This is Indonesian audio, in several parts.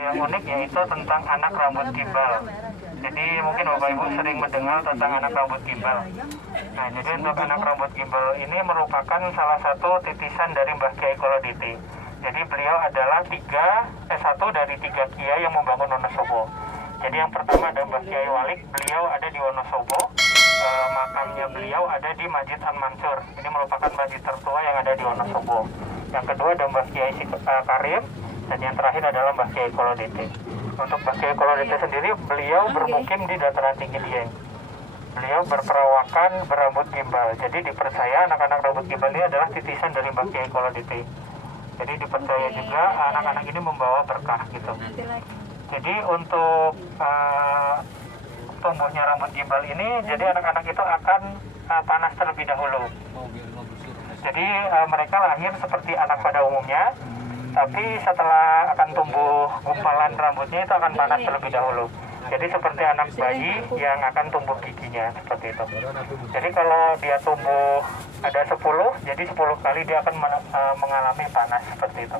Yang unik yaitu tentang anak rambut gimbal. Jadi mungkin Bapak Ibu sering mendengar tentang anak rambut gimbal. Nah, jadi untuk anak rambut gimbal ini merupakan salah satu titisan dari Mbah Kyai Koloditi. Jadi beliau adalah satu dari tiga kiai yang membangun Wonosobo. Jadi yang pertama ada Mbah Kyai Walik, beliau ada di Wonosobo. Makamnya beliau ada di Masjid An Mansur. Ini merupakan masjid tertua yang ada di Wonosobo. Yang kedua ada Mbah Kyai Karim, dan yang terakhir adalah Mbah Kyai Koloditi. Untuk Mbah Kyai Koloditi sendiri, beliau bermukim di dataran tinggi Dieng. Beliau berperawakan berambut gimbal. Jadi dipercaya anak-anak rambut gimbal ini adalah titisan dari Mbah Kyai Koloditi. Jadi dipercaya juga anak-anak ini membawa berkah gitu. Jadi untuk tumbuhnya rambut gimbal ini, jadi anak-anak itu akan panas terlebih dahulu. Jadi mereka lahir seperti anak pada umumnya, tapi setelah akan tumbuh gumpalan rambutnya itu akan panas terlebih dahulu. Jadi seperti anak bayi yang akan tumbuh giginya, seperti itu. Jadi kalau dia tumbuh ada 10, jadi 10 kali dia akan mengalami panas seperti itu.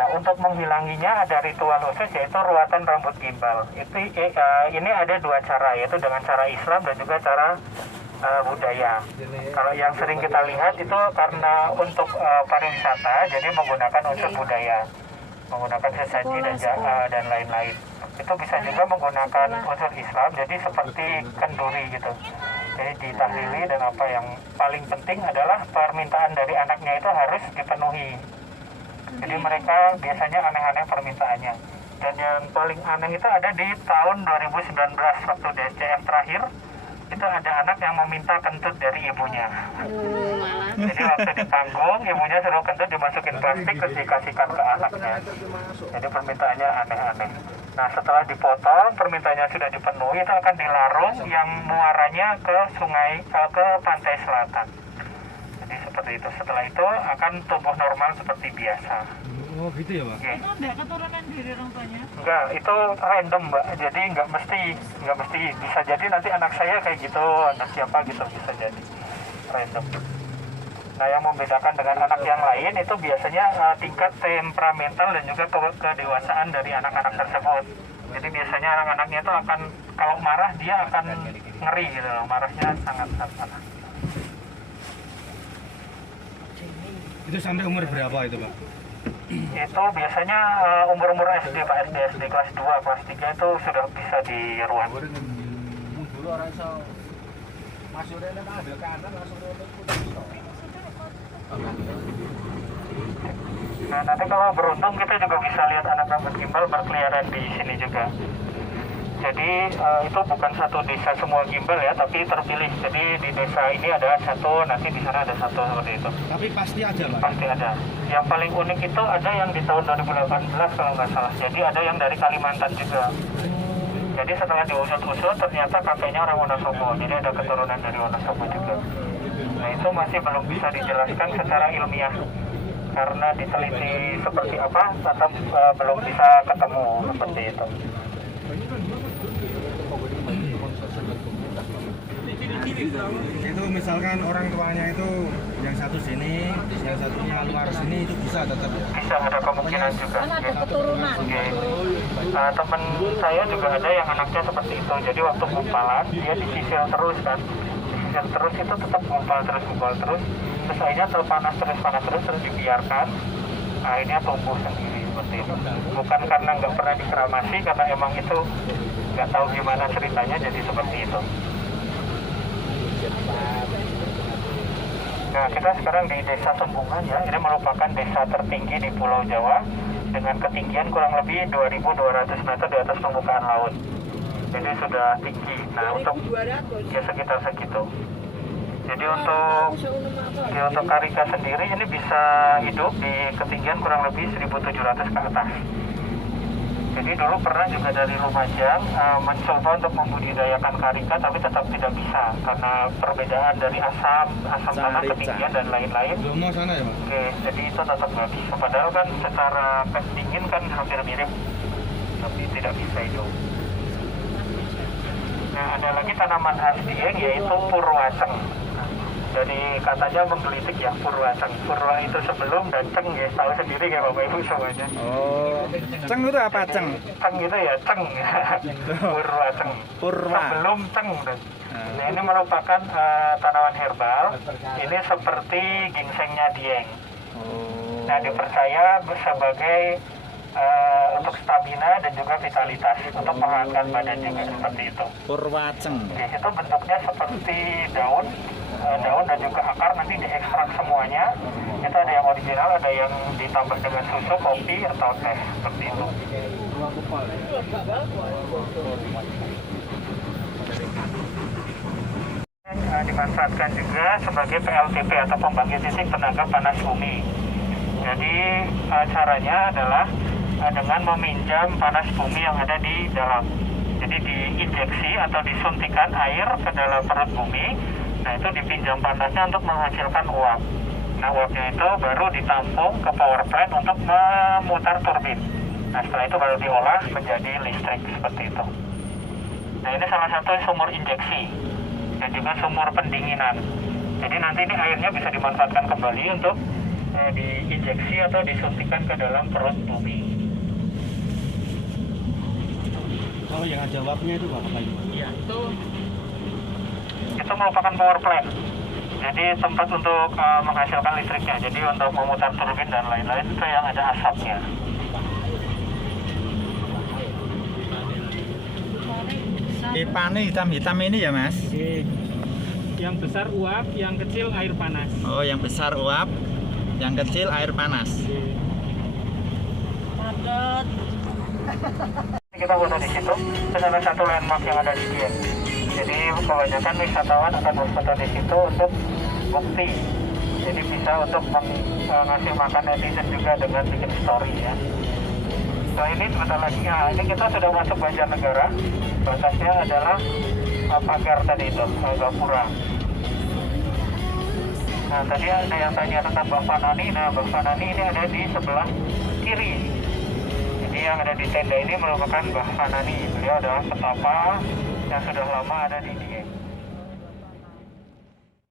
Nah, untuk menghilanginya ada ritual khusus, yaitu ruatan rambut gimbal. Ini ada dua cara, yaitu dengan cara Islam dan juga cara budaya. Kalau yang sering kita lihat itu karena untuk pariwisata, jadi menggunakan unsur budaya, menggunakan sesaji dan lain-lain. Itu bisa juga menggunakan unsur Islam, jadi seperti kenduri gitu. Jadi ditahlili, dan apa yang paling penting adalah permintaan dari anaknya itu harus dipenuhi. Jadi mereka biasanya aneh-aneh permintaannya. Dan yang paling aneh itu ada di tahun 2019 waktu DSCM terakhir. Itu ada anak yang meminta kentut dari ibunya. Jadi waktu di panggung, ibunya suruh kentut dimasukin plastik terus dikasihkan ke anaknya. Jadi permintaannya aneh-aneh. Nah, setelah dipotong, permintaannya sudah dipenuhi, itu akan dilarung yang muaranya ke ke pantai selatan. Jadi seperti itu. Setelah itu akan tumbuh normal seperti biasa. Oh gitu ya, Pak? Okay. Itu enggak keturunan dari orang tuanya? Enggak, itu random, Mbak. Jadi nggak mesti. Bisa jadi nanti anak saya kayak gitu, anak siapa gitu, bisa jadi random. Nah, yang membedakan dengan anak yang lain itu biasanya tingkat temperamental dan juga kedewasaan dari anak-anak tersebut. Jadi biasanya anak-anaknya itu akan, kalau marah dia akan ngeri gitu loh, marahnya sangat parah. Itu sampai umur berapa itu, Pak? Itu biasanya umur-umur SD, Pak, SD kelas 2, kelas 3 itu sudah bisa diruat. Nah, nanti kalau beruntung kita juga bisa lihat anak rambut gimbal berkeliaran di sini juga. Jadi itu bukan satu desa semua gimbal ya, tapi terpilih. Jadi di desa ini ada satu, nanti di sana ada satu, seperti itu. Tapi pasti ada, Pak? Pasti ada. Yang paling unik itu ada yang di tahun 2018 kalau nggak salah. Jadi ada yang dari Kalimantan juga. Jadi setelah diusut-usut ternyata kakeknya orang Wonosobo. Jadi ada keturunan dari Wonosobo juga. Nah, itu masih belum bisa dijelaskan secara ilmiah. Karena diteliti seperti apa, tetap belum bisa ketemu seperti itu. Itu misalkan orang tuanya itu yang satu sini, yang satunya luar sini, itu bisa tetap ya? Bisa, ada kemungkinan juga. Kan ada keturunan. Temen saya juga ada yang anaknya seperti itu. Jadi waktu gumpalan dia disisir terus kan, disisir terus itu tetap gumpal terus. Terus akhirnya panas terus dibiarkan. Akhirnya tumbuh sendiri seperti itu. Bukan karena nggak pernah dikeramasi, karena emang itu nggak tahu gimana ceritanya jadi seperti itu. Nah, kita sekarang di Desa Sembungan ya. Ini merupakan desa tertinggi di Pulau Jawa dengan ketinggian kurang lebih 2.200 meter di atas permukaan laut. Jadi sudah tinggi. Nah, untuk ya sekitar segitu. Jadi untuk karika sendiri ini bisa hidup di ketinggian kurang lebih 1.700 ke atas. Jadi dulu pernah juga dari Lumajang mencoba untuk membudidayakan karika, tapi tetap tidak bisa karena perbedaan dari asam tanah, ketinggian dan lain-lain. Belum mau sana ya, Pak? Oke, jadi itu tetap nggak bisa. Padahal kan secara pes dingin kan hampir mirip, tapi tidak bisa itu. Nah, ada lagi tanaman khas Dieng yaitu purwaceng. Jadi katanya menggelitik ya, Purwa Ceng. Purwa itu sebelum dan Ceng ya, tahu sendiri ya Bapak Ibu semuanya. Oh, Ceng itu apa Ceng? Ceng itu ya Ceng. Purwa Ceng. Purwa. Sebelum Ceng. Nah, ini merupakan tanaman herbal. Ini seperti ginsengnya Dieng. Oh. Nah, dipercaya sebagai untuk stamina dan juga vitalitas, untuk menghangatkan badan juga seperti itu. Purwa Ceng. Di situ bentuknya seperti daun dan juga akar, nanti diekstrak semuanya. Itu ada yang original, ada yang ditambah dengan susu, kopi atau teh seperti itu. Dimanfaatkan juga sebagai PLTP atau pembangkit titik tenaga panas bumi. Jadi caranya adalah dengan meminjam panas bumi yang ada di dalam. Jadi diinjeksi atau disuntikan air ke dalam perut bumi. Nah, itu dipinjam panasnya untuk menghasilkan uap. Nah, uapnya itu baru ditampung ke power plant untuk memutar turbin. Nah, setelah itu baru diolah menjadi listrik seperti itu. Nah, ini salah satu sumur injeksi dan juga sumur pendinginan. Jadi nanti ini airnya bisa dimanfaatkan kembali untuk diinjeksi atau disuntikan ke dalam perut bumi. Kalau yang jawabnya itu apa lagi? Iya, itu merupakan power plant. Jadi tempat untuk menghasilkan listriknya. Jadi untuk memutar turbin dan lain-lain itu yang ada asapnya. Pipanya hitam-hitam ini ya Mas? Yang besar uap, yang kecil air panas. Oh, yang besar uap, yang kecil air panas. Padat. Kita foto di situ, terus ada satu landmark yang ada di Dieng. Jadi kebanyakan wisatawan akan berfoto di situ untuk bukti. Jadi bisa untuk ngasih makan netizen juga dengan bikin story ya. Nah, ini sebentar lagi, ya ini kita sudah masuk Banjarnegara. Batasnya adalah pagar tadi itu, Gapura. Nah, tadi ada yang tanya tentang Mbak Fanani. Nah, Mbak Fanani ini ada di sebelah kiri. Jadi yang ada di tenda ini merupakan Mbak Fanani. Beliau adalah petapa yang sudah lama ada di Dieng.